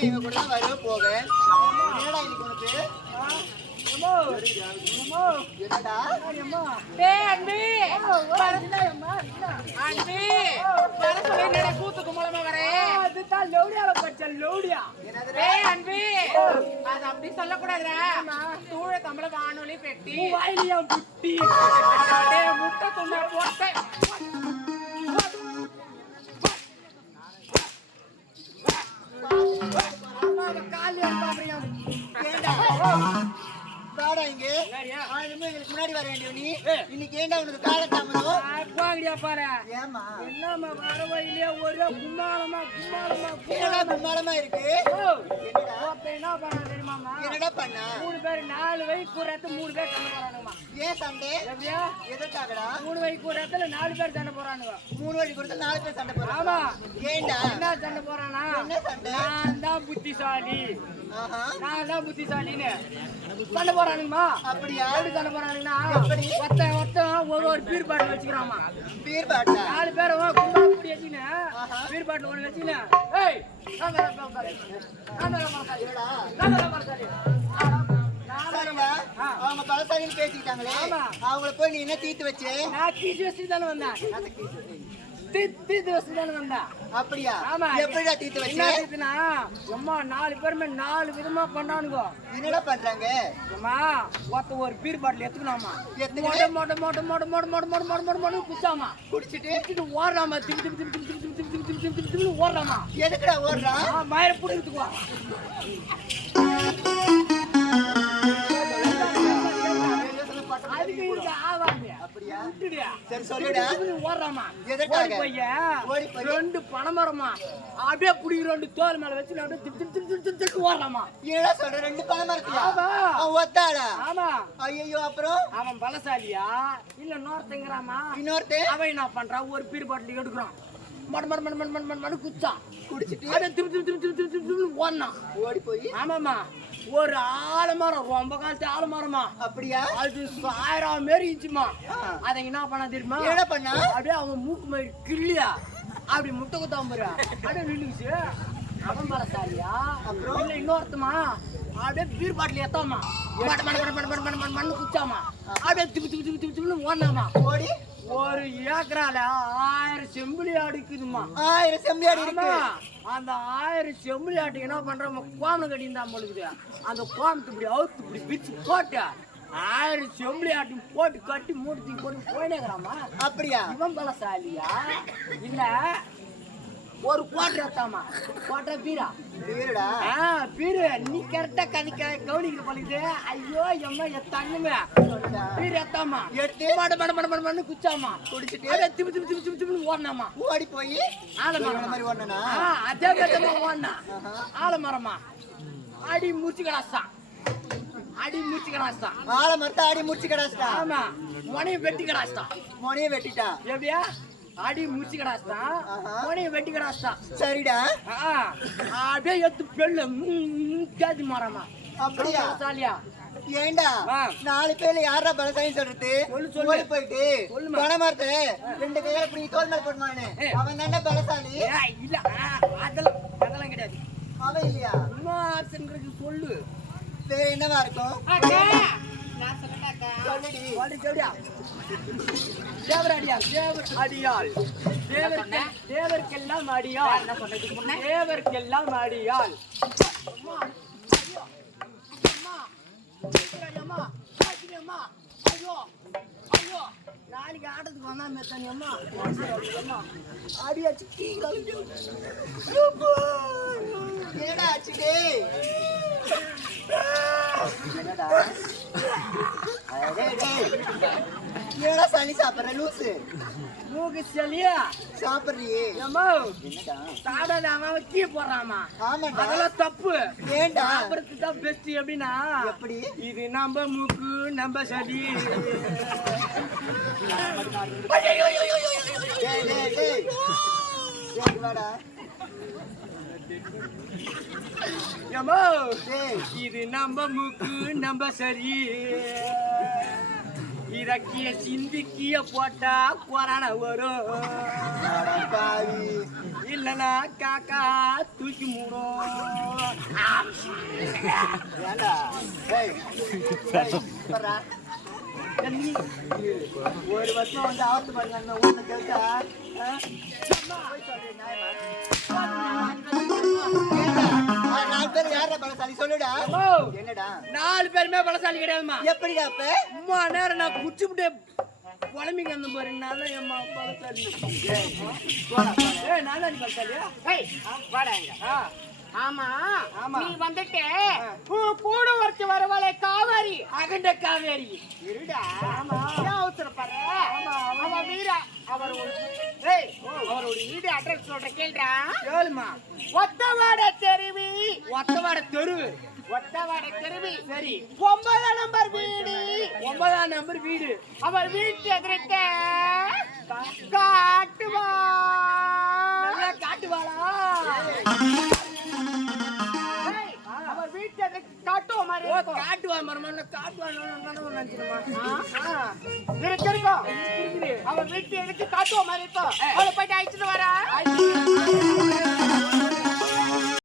இவன் கூட தான் வருவ போக என்னடா இன்னைக்கு உனக்கு என்னடா அன்பி அன்பி கூத்து லௌடியா அன்பி. அது அப்படி சொல்லக்கூடாதுடா. தூழ தமிழ வானொலி பெட்டி. வாயிலியா புட்டி முட்டை துண்ண போட்டேன். வர வேண்டிய நீ? இன்னைக்கு ஏண்டா உனக்கு கால தாமதம்? பாக்குறியா பாரு. ஏமா என்னம்மா வர வழியிலே ஒரே கும்மாளமா கும்மாளமா கும்மாளமா. இருக்கு? என்னடா? என்ன பண்ண தெரியுமாமா என்னடா பண்ண? மூணு பேர் நாலு வயசு கூறத்து மூணு பேர் சண்டை போறானுமா ஏன் சண்டை? எப்படியா? எதற்காகடா? மூணு கூறத்துல நாலு பேர் சண்டை போறானுங்க. மூணு வழி கொடுத்து நாலு பேர் சண்டை போறாங்க ஆமா. ஏண்டா? என்ன சண்டை போறானா? என்ன சண்டை? நான் தான் புத்திசாலி. நான் தான் புத்திசாலின்னு? சண்டை போறானுங்கம்மா. அப்படியா? எப்படி சண்டை போறானுங்கன்னா? ஒருத்தன் ஒருத்தன் ஒரு ஒரு பீர் பாட்டில் வச்சுக்கிறாமா பீர் நாலு பேரும் கும்பா அப்படி வச்சுக்கின்னு ஆஹா. பீர் பாட்டில் ஒன்று வச்சுக்கின்னு ஏய்! நான் தான் பலசாலி. நான் ஆ. அவங்க பலசாலின்னு பேசிக்கிட்டாங்களே. அவங்கள போய் நீ என்ன தீர்த்து வச்சு? நான் கீச்சு வச்சு தானே வந்தேன். தீ- தீத்து வச்சு தானே வந்தேன் அப்படியா ஆமா எப்படிடா தீர்த்து வச்சு தீத்துனா அம்மா நாலு பேருமே நாலு விதமா பண்ணானுங்க என்னடா பண்றாங்க அம்மா ஒருத்த ஒரு பீர் பாட்டில் எடுத்துக்கலாமா எத்தனை மொட மொட மொட மொட மொட மொட மொட மொட மொட மொட குச்சாமா குடிச்சிட்டு எடுத்துட்டு ஓடுறாமா திப்பு திப்பு திப்பு திப்பு திப்பு திப்பு திப்பு திப்பு திப்பு திப்பு ஓடுறாமா எதுக்குடா ஓடுறான் ஆ மயிர புடிக்கிறதுக்கு வா அதுக்கு ஆவாங்க அப்படியா விட்டுடுயா சரி சொல்லுடா ஓடுறாமா எதற்காக? ஓடி போய்? ரெண்டு பனைமரமா அப்படியே புடி ரெண்டு தோல் மேல வச்சு அப்படியே திப்பு திப்பு திப்பு திப்பு ஓடுறாமா என்னடா சொல்ற ரெண்டு ஆமா அவன் ஒத்தாளா ஆமா ஐயோ அப்புறம் அவன் பலசாலியா இல்ல நோர்த்தங்கிறாமா இன்னொருத்தன் அவன் என்ன பண்றான் ஒரு பீர் பாட்டில் எடுக்கிறான் மட மட மட மட மட மட மட குச்சான் குடிச்சிட்டு அப்படியே திரு திரு திரு திரு திரு திரு திரு ஓடினான் ஓடி போய் ஆமாமா ஒரு ஆலமரம் ரொம்ப காலத்து ஆலமரமா? அப்படியா? அது சாயிரம் மாரி இருந்துச்சுமா. அதை என்ன பண்ண தெரியுமா? என்ன பண்ணா? அப்படியே அவன் மூக்கு மாதிரி கிள்ளியா. அப்படி முட்டை குத்தாம பாரு அப்படியே நின்றுச்சு அவன் பலசாலியா? அப்புறம்? இன்னொருத்தமா அப்படியே பீர் பாட்டில் ஏத்தாமா மட மட மட மட மட மட மட மண்ணு குச்சாமா அப்படியே திப்பு திப்பு திப்பு திப்பு ஓடினாமா ஓடி. ஒரு ஏக்கரால ஆயிரம் செம்பிளி அடிக்குதுமா ஆயிரம் செம்பியாடி இருக்கு ஆமா. அந்த ஆயிரம் செம்பிளி ஆட்டுக்கு என்ன பண்றோம் கோமணம் கட்டியிருந்தான் பொழுது அந்த கோமத்தை இப்படி அவுத்து இப்படி பிரிச்சு போட்டு ஆயிரம் செம்பிளி ஆட்டி போட்டு கட்டி மூடி போட்டு போயினேங்கிறாமா அப்படியா? இவன் பலசாலியா? இல்ல. ஒரு கோட்டை ஏத்தாமா கோட்டை பீரா. வீரடா பீரு நீ கரெக்டா கணிக்க கவனிக்கிற பழகுது ஐயோ எம்மா சொல்லுடா பீர் ஏத்தாமா எடுத்து மட மட மட மட மண்ணு குச்சாமா? குடிச்சிட்டு. அப்படியே திப்பு திப்பு திப்பு திப்பு திப்பு ஓடனாமா? ஓடி போய் ஆலமரம் மாதிரி ஆ, அதே விதமா ஓடினா. ஆலமரமா? அடி மூச்சு கடாஸ்தான் அடி மூச்சு கடாஸ்தான் ஆளை மரத்த ஆடி முடிச்சு கடாச்சிட்டா ஆமா. மொனையை வெட்டி கடாஸ்தான் மொனைய வெட்டிட்டா. எப்படியா? அடி மூச்சு கடாஸ்தான் ஆஹா. மொனையை வெட்டி கடாஸ்தான் சரிடா. ஆ, அப்படியே எடுத்து பெண்ணு கேதி மரமா அப்படியா? சாலியா ஏண்டா. நாலு பேர்ல யாரா பலசாலி சொல்றது? சொல்லு, போயிட்டு. பணமரத்தை ரெண்டு கையில இப்படி தோல் மேல போட்டுமானே ஏய். அவன் தானே பலசாலி. இல்ல. அதெல்லாம் அதெல்லாம் கிடையாது. அவன் இல்லையா? இன்னும் ஆப்ஷன்களுக்கு சொல்லு. வேற என்னவா இருக்கும்? தேவர்க்கெல்லாம் அடியாள். தேவர்க்கெல்லாம் அடியாள். நாளைக்கு ஆட்டத்துக்கு வந்தா மெத்தனியம்மா அடியாச்சு கீழே என்னடா ஆச்சுடே என்னடா சளி சாப்பிடுற? லூசு. மூக்கு சளியா சாப்பிடுறியே. என்னடா? சாடாத அவன் கீ போடுறாமா? ஆமாடா அதெல்லாம் தப்பு. ஏன்டா சாப்பிடுறது தான் பெஸ்ட் எப்படின்னா எப்படி? இது நம்ம மூக்கு நம்ம சளி. டேய் டேய் டேய். இது நம்ம மூக்கு நம்ம சரி. இறக்கிய சிந்திக்கிய போட்டா கொரோனா வரும். இல்லனா காக்கா தூக்கி மூடும். ஏண்டா? ஒரு வருஷம் வந்து ஆவத்து பண்ணல ஊர்ல கேட்டா ஆ? போய் சொல்லு, நியாயமா? ஏண்டா, ஆ, நாலு பேர் யாரா பலசாலி? சொல்லுடா. என்னடா? நாலு பேருமே பலசாலி கிடையாதுமா எப்படிடா அப்ப? அம்மா நேரம் நான் குடிச்சுட்டு புலம்பிங்க அந்த பாரு. நான் தான் எம்மா பலசாலி. ஏய் பலசாலியா? வாடா ஆமா. நீ வந்துட்டு கூட ஒருத்தி வரவளே காவேரி. அகண்ட காவேரி. இருடா. அவசரப்படுற அவ வீரா. அவர் ஒரு ஏய் அவரோட வீடு அட்ரஸ் சொல்ற கேள்றா ஏழுமா ஒத்தவாட தெருவி. ஒத்தவாட தெரு. ஒத்தவாட தெருவி. சரி. ஒன்பதாம் நம்பர் வீடு. ஒன்பதாம் நம்பர் வீடு. அவர் வீட்டு எதிர்க்க காட்டுவா வீட்டு காட்டுவ மாதிரி இருக்கும். காட்டுவா மரமான காட்டுவா நினைச்சிருமா இருக்கு, இருக்கும். அவர் வீட்டு எதுக்கு காட்டுவ மாதிரி இருக்கும். அவளை போயிட்டு அழைச்சிட்டு வரா